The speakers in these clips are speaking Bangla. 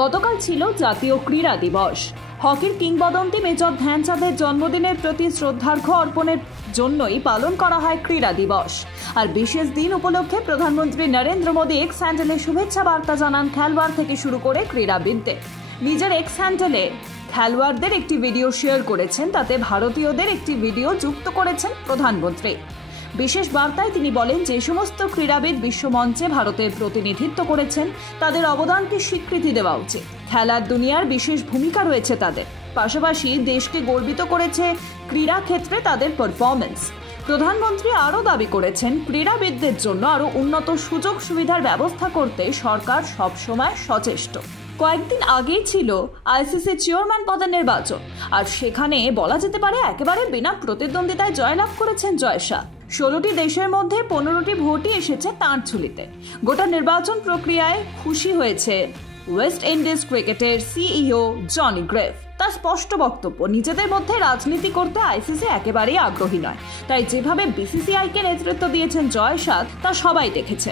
গতকাল ছিল জাতীয় ক্রীড়া দিবস। হকির কিংবদন্তি মেজর ধ্যানচাঁদের জন্মদিনের প্রতি শ্রদ্ধার্ঘ্য অর্পণের জন্যই পালন করা হয় ক্রীড়া দিবস। আর বিশেষ দিন উপলক্ষে প্রধানমন্ত্রী নরেন্দ্র মোদী এক্স হ্যান্ডেলে শুভেচ্ছা বার্তা জানান খেলোয়াড় থেকে শুরু করে ক্রীড়াবিদদের। নিজের এক্স হ্যান্ডেলে খেলোয়াড়দের একটি ভিডিও শেয়ার করেছেন, তাতে ভারতীয়দের একটি ভিডিও যুক্ত করেছেন প্রধানমন্ত্রী। বিশেষ বার্তায় তিনি বলেন, যে সমস্ত ক্রীড়াবিদ বিশ্বমঞ্চে ভারতের প্রতিনিধিত্ব করেছেন তাদের অবদানকে স্বীকৃতি দেওয়া উচিত। খেলার দুনিয়ার বিশেষ ভূমিকা রয়েছে তাদের, পাশাপাশি দেশকে গর্বিত করেছে ক্রীড়া ক্ষেত্রে তাদের পারফরমেন্স। প্রধানমন্ত্রী আরও দাবি করেছেন, ক্রীড়াবিদদের জন্য আরও উন্নত সুযোগ সুবিধার ব্যবস্থা করতে সরকার সবসময় সচেষ্ট। কয়েকদিন আগেই ছিল আইসিসি চেয়ারম্যান পদের নির্বাচন, আর সেখানে বলা যেতে পারে একেবারে বিনা প্রতিদ্বন্দ্বিতায় জয়লাভ করেছেন জয় শাহ। 16টি দেশের মধ্যে 15টি ভোটই এসেছে তাঁর ঝুলিতে। গোটা নির্বাচন প্রক্রিয়ায় খুশি হয়েছে ওয়েস্ট ইন্ডিজ ক্রিকেটের সিইও জনি গ্রেভ। তার স্পষ্ট বক্তব্য, নিজেদের মধ্যে রাজনীতি করতে আইসিসি একেবারেই আগ্রহী নয়, তাই যেভাবে বিসিসিআইকে নেতৃত্ব দিয়েছেন জয় শাহ তা সবাই দেখেছে,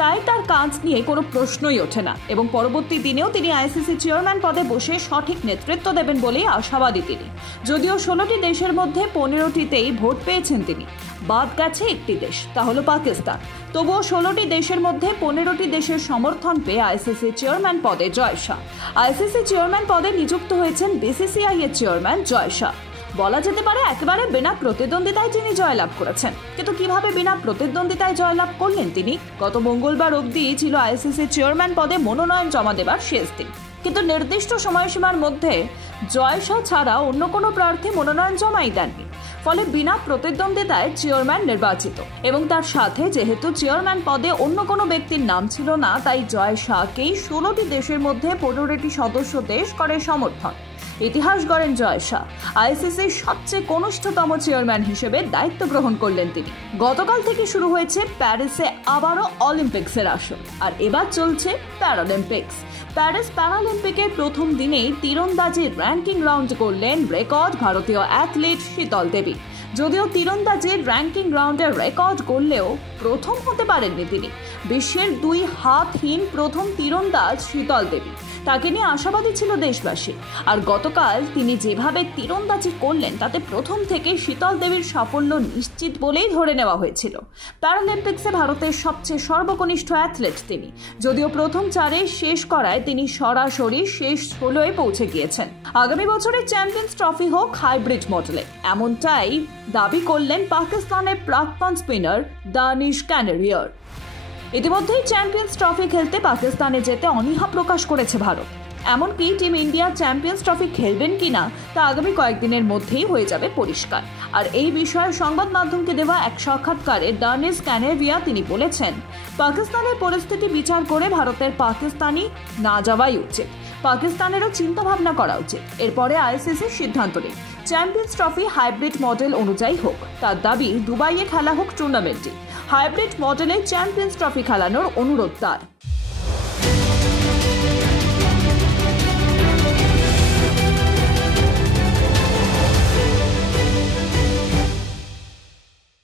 তাই তার কাজ নিয়ে কোনো প্রশ্নই ওঠে না এবং পরবর্তী দিনেও তিনি আইসিসি চেয়ারম্যান পদে বসে সঠিক নেতৃত্ব দেবেন বলেই আশাবাদী তিনি। যদিও 16টি দেশের মধ্যে 15টিতেই ভোট পেয়েছেন তিনি, বাদ গেছে একটি দেশ, তা হলো পাকিস্তান। তবুও 16টি দেশের মধ্যে 15টি দেশের সমর্থন পেয়ে আইসিসি চেয়ারম্যান পদে জয় শাহ। আইসিসি চেয়ারম্যান পদে নিযুক্ত হয়েছেন বিসিসিআই এর চেয়ারম্যান জয় শাহ। বলা যেতে পারে একেবারে বিনা প্রতিদ্বন্দ্বিতায় তিনি জয়লাভ করেছেন। কিন্তু কিভাবে বিনা প্রতিদ্বন্দ্বিতায় জয়লাভ করলেন তিনি? গত মঙ্গলবার অবধি ছিল আইসিসি চেয়ারম্যান পদে মনোনয়ন জমা দেবার শেষ দিন, কিন্তু নির্দিষ্ট সময়সীমার মধ্যে জয় শাহ ছাড়া অন্য কোনো প্রার্থী মনোনয়ন জমাই দেননি। ফলে বিনা প্রতিদ্বন্দ্বিতায় চেয়ারম্যান নির্বাচিত, এবং তার সাথে যেহেতু চেয়ারম্যান পদে অন্য কোনো ব্যক্তির নাম ছিল না, তাই জয় শাহকেই 16টি দেশের মধ্যে 15টি সদস্য দেশ করে সমর্থন। ইতিহাস গড়েন জয় শাহ। আইসিসির সবচেয়ে কনিষ্ঠতম চেয়ারম্যান হিসেবে দায়িত্ব গ্রহণ করলেন তিনি। গতকাল থেকে শুরু হয়েছে প্যারিসে আবারও অলিম্পিক্সের আসর, আর এবার চলছে প্যারালিম্পিক্স। প্যারিস প্যারালিম্পিকের প্রথম দিনেই তীরন্দাজির র্যাঙ্কিং রাউন্ড করলেন রেকর্ড ভারতীয় অ্যাথলিট শীতল দেবী। যদিও তীরন্দাজির র্যাঙ্কিং রাউন্ডের রেকর্ড করলেও প্রথম হতে পারেননি তিনি। বিশ্বের 2 হাতহীন প্রথম তীরন্দাজ শীতল দেবী, তাকে নিয়ে আশাবাদী ছিল দেশবাসী। আর গতকাল তিনি যেভাবে তীরন্দাজি করলেন তাতে প্রথম থেকে শীতল দেবীর সাফল্য নিশ্চিত বলেই ধরে নেওয়া হয়েছিল। প্যারালিম্পিক্সে ভারতের সবচেয়ে সর্বকনিষ্ঠ অ্যাথলেট তিনি। যদিও প্রথম 4-এ শেষ করায় তিনি সরাসরি শেষ 16-এ পৌঁছে গিয়েছেন। আগামী বছরের চ্যাম্পিয়ন্স ট্রফি হোক হাইব্রিড মডেলে, এমনটাই দাবি করলেন পাকিস্তানের প্রাক্তন স্পিনার দানিশ কানেরিয়ার। ইতিমধ্যেই চ্যাম্পিয়ন্স ট্রফি খেলতে পাকিস্তানে যেতে অনীহা প্রকাশ করেছে ভারত। এমনকি টিম ইন্ডিয়া চ্যাম্পিয়ন্স ট্রফি খেলবেন কিনা তা আগামী কয়েকদিনের মধ্যেই হয়ে যাবে পরিষ্কার। আর এই বিষয়ে সংবাদ মাধ্যমকে দেওয়া এক সাক্ষাৎকারে দানিশ কানেরিয়া তিনি বলেছেন, পাকিস্তানের পরিস্থিতি বিচার করে ভারতের পাকিস্তানি না যাওয়াই উচিত। পাকিস্তানেরও চিন্তা ভাবনা করা উচিত, এরপরে আইসিসি সিদ্ধান্ত নেই। চ্যাম্পিয়ন্স ট্রফি হাইব্রিড মডেল অনুযায়ী হোক, তার দাবি দুবাইয়ে খেলা হোক টুর্নামেন্টটি। হাইব্রিড মডেলে চ্যাম্পিয়ন্স ট্রফি খেলানোর অনুরোধ তার।